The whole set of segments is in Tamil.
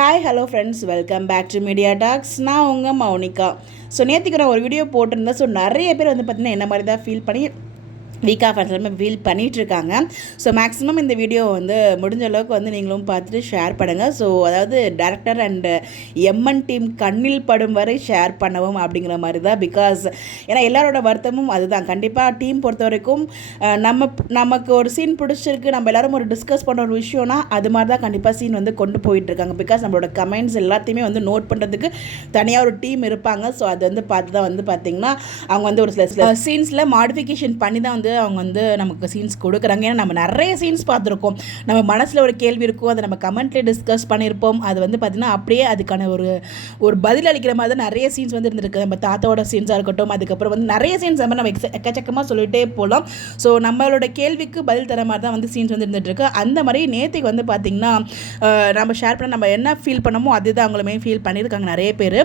Hi hello friends, welcome back to media talks. நான் உங்கள் மௌனிகா. ஸோ நேற்றுக்கு நான் ஒரு வீடியோ போட்டிருந்தேன். ஸோ நிறைய பேர் வந்து பார்த்திங்கன்னா என்ன மாதிரி தான் ஃபீல் பண்ணி வீக் ஆஃப் எல்லாமே ஃபீல் பண்ணிகிட்ருக்காங்க. ஸோ மேக்ஸிமம் இந்த வீடியோ வந்து முடிஞ்ச அளவுக்கு வந்து நீங்களும் பார்த்துட்டு ஷேர் பண்ணுங்கள். ஸோ அதாவது டேரக்டர் அண்டு எம்என் டீம் கண்ணில் படும் வரை ஷேர் பண்ணவும் அப்படிங்கிற மாதிரி தான். பிகாஸ் ஏன்னா எல்லாரோட வருத்தமும் அதுதான். கண்டிப்பாக டீம் பொறுத்த வரைக்கும் நமக்கு ஒரு சீன் பிடிச்சிருக்கு, நம்ம எல்லோரும் ஒரு டிஸ்கஸ் பண்ண ஒரு விஷயம்னா அது மாதிரி தான் கண்டிப்பாக சீன் வந்து கொண்டு போயிட்டுருக்காங்க. பிகாஸ் நம்மளோட கமெண்ட்ஸ் எல்லாத்தையுமே வந்து நோட் பண்ணுறதுக்கு தனியாக ஒரு டீம் இருப்பாங்க. ஸோ அது வந்து பார்த்து தான் வந்து பார்த்திங்கன்னா அவங்க வந்து ஒரு சில சீன்ஸில் மாடிஃபிகேஷன் பண்ணி தான் வந்து அவங்க வந்து நமக்கு சீன்ஸ் கொடுக்குறாங்க. ஏன்னா நம்ம நிறைய சீன்ஸ் பார்த்துருக்கோம். நம்ம மனசில் ஒரு கேள்வி இருக்கும், அதை நம்ம கமெண்ட்லேயே டிஸ்கஸ் பண்ணியிருப்போம். அது வந்து பார்த்திங்கன்னா அப்படியே அதுக்கான ஒரு பதில் அளிக்கிற மாதிரி தான் நிறைய சீன்ஸ் வந்து இருந்திருக்கு. நம்ம தாத்தாவோட சீன்ஸாக இருக்கட்டும், அதுக்கப்புறம் வந்து நிறைய சீன்ஸ் நம்ம எக்கச்சக்கமாக சொல்லிகிட்டே போகலாம். ஸோ நம்மளோட கேள்விக்கு பதில் தர மாதிரி தான் வந்து சீன்ஸ் வந்து இருந்துகிட்ருக்கு. அந்த மாதிரி நேற்றுக்கு வந்து பார்த்திங்கன்னா நம்ம ஷேர் பண்ண நம்ம என்ன ஃபீல் பண்ணமோ அதுதான் அவங்களுமே ஃபீல் பண்ணியிருக்காங்க நிறைய பேர்.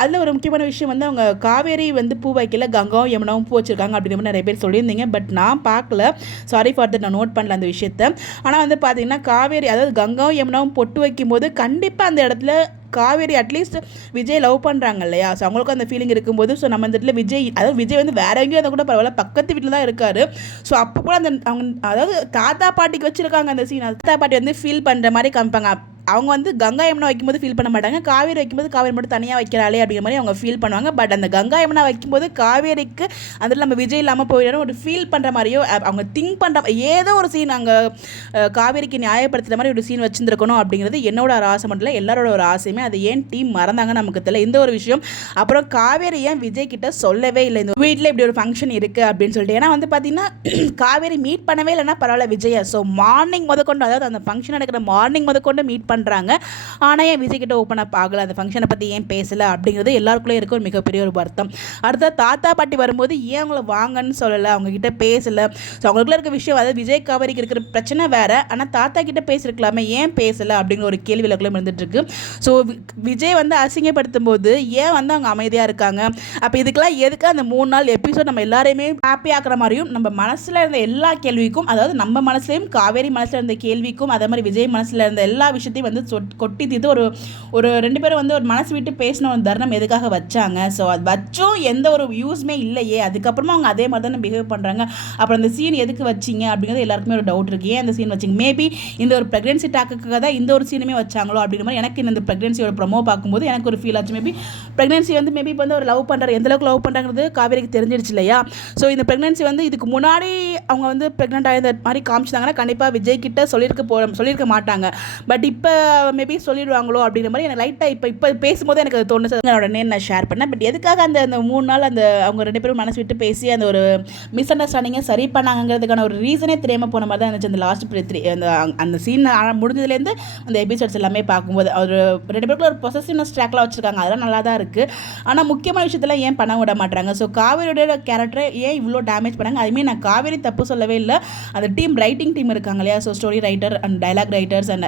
அதில் ஒரு முக்கியமான விஷயம் வந்து அவங்க காவேரி வந்து பூ வைக்கல, கங்காவும் யமுனாவும் பூ வச்சுருக்காங்க அப்படின்ற மாதிரி நிறைய பேர் சொல்லியிருந்தீங்க. பட் நான் பார்க்கல, சாரி ஃபார் தட், நான் நோட் பண்ணல அந்த விஷயத்தை. ஆனால் வந்து பார்த்தீங்கன்னா காவேரி, அதாவது கங்காவும் யமுனாவும் பொட்டு வைக்கும்போது கண்டிப்பாக அந்த இடத்துல காவேரி அட்லீஸ்ட் விஜய் லவ் பண்ணுறாங்க இல்லையா? ஸோ அவங்களுக்கும் அந்த ஃபீலிங் இருக்கும்போது ஸோ நம்ம இந்த இடத்துல விஜய் வந்து வேற எங்கேயும் இருந்தால் கூட பரவாயில்ல, பக்கத்து வீட்டில் தான் இருக்காரு. ஸோ அப்போ கூட அவங்க அதாவது தாத்தா பாட்டிக்கு வச்சுருக்காங்க அந்த சீன். தாத்தா பாட்டி வந்து ஃபீல் பண்ணுற மாதிரி காமிப்பாங்க. அவங்க வந்து கங்கா யமுனா வைக்கும்போது ஃபீல் பண்ண மாட்டாங்க, காவேரி வைக்கும்போது காவேரி மட்டும் தனியாக வைக்கிறாளே அப்படிங்கிற மாதிரி அவங்க ஃபீல் பண்ணுவாங்க. பட் அந்த கங்கா யமுனா வைக்கும்போது காவேரிக்கு அதில் நம்ம விஜய் இல்லாமல் போயிடணும் ஒரு ஃபீல் பண்ணுற மாதிரியோ அவங்க திங்க் பண்ணுற ஏதோ ஒரு சீன் அங்கே காவேரிக்கு நியாயப்படுத்துகிற மாதிரி ஒரு சீன் வச்சுருக்கணும் அப்படிங்கிறது என்னோட ஒரு ஆசை மட்டும் இல்லை, எல்லாரோட ஒரு ஆசையுமே. அது ஏன் டீம் மறந்தாங்கன்னு நமக்கு தெரியல இந்த ஒரு விஷயம். அப்புறம் காவேரி ஏன் விஜய் கிட்ட சொல்லவே இல்லை இந்த வீட்டில் இப்படி ஒரு ஃபங்க்ஷன் இருக்குது அப்படின்னு சொல்லிட்டு. ஏன்னா வந்து பார்த்தீங்கன்னா காவேரி மீட் பண்ணவே இல்லைன்னா பரவாயில்ல விஜயை. ஸோ மார்னிங் முதற்கொண்டு, அதாவது அந்த ஃபங்க்ஷன் நடக்கிற மார்னிங் முதற்கொண்டு மீட் பண்ணுறாங்க. ஆனால் ஏன் விஜய் கிட்ட ஓப்பன் அப் ஆகலை, அந்த ஃபங்க்ஷனை பற்றி ஏன் பேசலை அப்படிங்கிறது எல்லாருக்குள்ளே இருக்க ஒரு மிகப்பெரிய ஒரு வருத்தம். அடுத்த தாத்தா பாட்டி வரும்போது ஏன் அவங்கள வாங்கன்னு சொல்லலை, அவங்க கிட்ட பேசலை. ஸோ அவங்களுக்குள்ள இருக்க விஷயம், அதாவது விஜய் காவேரிக்கு இருக்கிற பிரச்சனை வேற, ஆனால் தாத்தா கிட்ட பேசிருக்கலாமே, ஏன் பேசலை அப்படிங்கிற ஒரு கேள்வி விளக்குள்ள இருந்துட்டு இருக்கு. ஸோ விஜய் வந்து அசிங்கப்படுத்தும் போது ஏன் வந்து அவங்க அமைதியாக இருக்காங்க? அப்போ இதுக்கெல்லாம் எதுக்கு அந்த 3 நாள் எபிசோட் நம்ம எல்லாரையுமே ஹாப்பி ஆக்குற மாதிரியும் நம்ம மனசில் இருந்த எல்லா கேள்விக்கும், அதாவது நம்ம மனசுலையும் காவேரி மனசில் இருந்த கேள்விக்கும் அதே மாதிரி விஜய் மனசில் இருந்த எல்லா விஷயத்தையும் வந்து கொட்டி தீர்த்து ஒரு 2 பேரும் வந்து ஒரு மனசு விட்டு பேசின ஒரு தருணம் எதுக்காக வச்சாங்க? ஸோ அது வச்சும் எந்த ஒரு யூஸ்மே இல்லையே. அதுக்கப்புறமா அவங்க அதே மாதிரி தானே பிஹேவ் பண்ணுறாங்க. அப்புறம் அந்த சீன் எதுக்கு வச்சிங்க அப்படிங்கிறது எல்லாருக்குமே ஒரு டவுட் இருக்குது. ஏன் அந்த சீன் வச்சிங்க? மேபி இந்த ஒரு ப்ரெக்னென்சி டாக்குக்காக தான் இந்த ஒரு சீனுமே வச்சாங்களோ அப்படிங்கிற மாதிரி எனக்கு இந்த ப்ரெக்னென்சியோட ப்ரொமோ பார்க்கும்போது எனக்கு ஒரு ஃபீல் ஆச்சு. மேபி ப்ரெக்னென்சி வந்து மேபி இப்போ வந்து ஒரு லவ் பண்ணுறாரு, எந்த அளவுக்கு லவ் பண்ணுறாங்கிறது காவேரிக்கு தெரிஞ்சிடுச்சு இல்லையா? ஸோ இந்த ப்ரெக்னென்சி வந்து இதுக்கு முன்னாடி அவங்க வந்து ப்ரெக்னென்ட் ஆகிற மாதிரி காமிச்சிட்டாங்கன்னா கண்டிப்பாக விஜய் கிட்ட சொல்லியிருக்க மாட்டாங்க. பட் இப்போ மேபி சொல்லிடுவாங்களோ அப்படிங்கிற மாதிரி எனக்கு லைட்டாக இப்போ பேசும்போது எனக்கு அது தோணுச்சு. உடனே நான் ஷேர் பண்ணேன். பட் எதுக்காக அந்த 3 நாள் அந்த அவங்க 2 பேரும் மனசு விட்டு பேசி அந்த ஒரு மிஸ் அண்டர்ஸ்டாண்டிங்கை சரி பண்ணாங்கிறதுக்கான ஒரு ரீசனே தெரியாமல் போன மாதிரி தான் இருந்துச்சு. அந்த லாஸ்ட் அந்த சீன் முடிஞ்சதுலேருந்து அந்த எபிசோட்ஸ் எல்லாமே பார்க்கும்போது ஒரு 2 பேருக்குள்ள ஒரு பொசசிவ்னஸ் ட்ராக்லாம் வச்சுருக்காங்க, அதெல்லாம் நல்லா தான் இருக்குது. ஆனால் முக்கியமான விஷயத்தெல்லாம் ஏன் பண்ண விட மாட்டாங்க? ஸோ காவேரியோட கேரக்டரை ஏன் இவ்வளோ டேமேஜ் பண்ணாங்க? அதுமாதிரி நான் காவேரி தப்பு சொல்லவே இல்லை. அந்த ரைட்டிங் டீம் இருக்காங்க இல்லையா? So story writer and dialogue writers and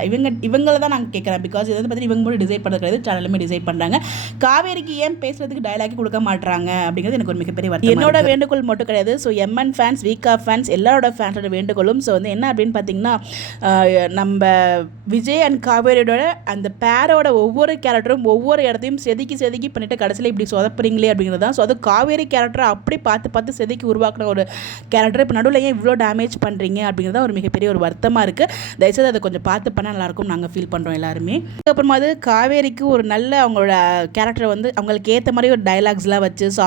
இவங்களை தான் நாங்கள் கேட்குறேன். பிகாஸ் இதை பற்றி இவங்க கூட டிசைட் பண்ணுறது சேனலுமே டிசைட் பண்ணுறாங்க. காவேரிக்கு ஏன் பேசுறதுக்கு டைலாக்கி கொடுக்க மாட்டாங்க அப்படிங்கிறது எனக்கு ஒரு மிகப்பெரிய வருத்தம். என்னோட வேண்டுகோள் மட்டும் கிடையாது. ஸோ எம்என் ஃபேன்ஸ், வீக்கா ஃபேன்ஸ், எல்லாரோட ஃபேன்ஸோட வேண்டுகோளும். ஸோ வந்து என்ன அப்படின்னு பார்த்தீங்கன்னா நம்ம விஜய் அண்ட் காவேரியோட அந்த பேரோட ஒவ்வொரு கேரக்டரும் ஒவ்வொரு இடத்தையும் செதுக்கி பண்ணிட்டு கடைசியில் இப்படி சொதப்புறீங்களே அப்படிங்கிறது தான். ஸோ அது காவேரி கேரக்டரை அப்படி பார்த்து செதுக்கி உருவாக்குன ஒரு கேரக்டர் இப்போ நடுவில் ஏன் இவ்வளோ டேமேஜ் பண்ணுறீங்க அப்படிங்கிறது ஒரு மிகப்பெரிய ஒரு வருத்தமாக இருக்குது. தயவுசெய்து அதை கொஞ்சம் பார்த்து பண்ணால் நல்லாயிருக்கும் நாங்கள் ஃபீல் பண்ணுறோம் எல்லாருமே. அதுக்கப்புறமா அது காவேரிக்கு ஒரு நல்ல அவங்களோட கேரக்டரை வந்து அவங்களுக்கு ஏற்ற மாதிரி ஒரு டைலாக்ஸ்லாம் வச்சு ஸோ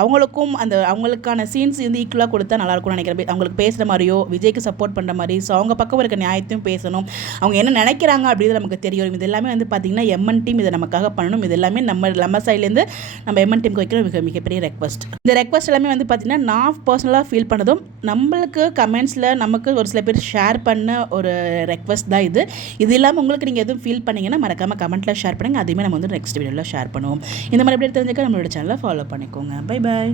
அவங்களுக்கான சீன்ஸ் வந்து ஈக்குவலாக கொடுத்தா நல்லாயிருக்கும்னு நினைக்கிறேன். அவங்களுக்கு பேசுகிற மாதிரியோ விஜய்க்கு சப்போர்ட் பண்ணுற மாதிரி ஸோ அவங்க பக்கம் இருக்க நியாயத்தையும் பேசணும், அவங்க என்ன நினைக்கிறாங்க அப்படிங்கிறது நமக்கு தெரியும். இது எல்லாமே வந்து பார்த்திங்கன்னா எம்என் டீம் இதை நமக்காக பண்ணணும். இது எல்லாமே நம்ம சைட்லேருந்து நம்ம எம்என் டீமுக்கு வைக்கிற மிகப்பெரிய ரெக்வஸ்ட். இந்த ரெக்வஸ்ட் எல்லாமே வந்து பார்த்திங்கன்னா நான் பர்சனலாக ஃபீல் பண்ணதும் நம்மளுக்கு கமெண்ட்ஸில் நமக்கு ஒரு சில பேர் ஷேர் பண்ண ஒரு ரெக்வஸ்ட் தான் இது. இது இல்லாமல் உங்களுக்கு நீங்கள் எதுவும் ஃபீல் பண்ணிங்கன்னா மறக்காமல் கமெண்ட்டில் ஷேர் பண்ணுங்கள். அதையுமே நம்ம வந்து நெக்ஸ்ட் வீடியோவில் ஷேர் பண்ணுவோம். இந்த மாதிரி எப்படி தெரிஞ்சுக்க நம்மளோட சேனலை ஃபாலோ பண்ணிக்கோங்க. Bye bye.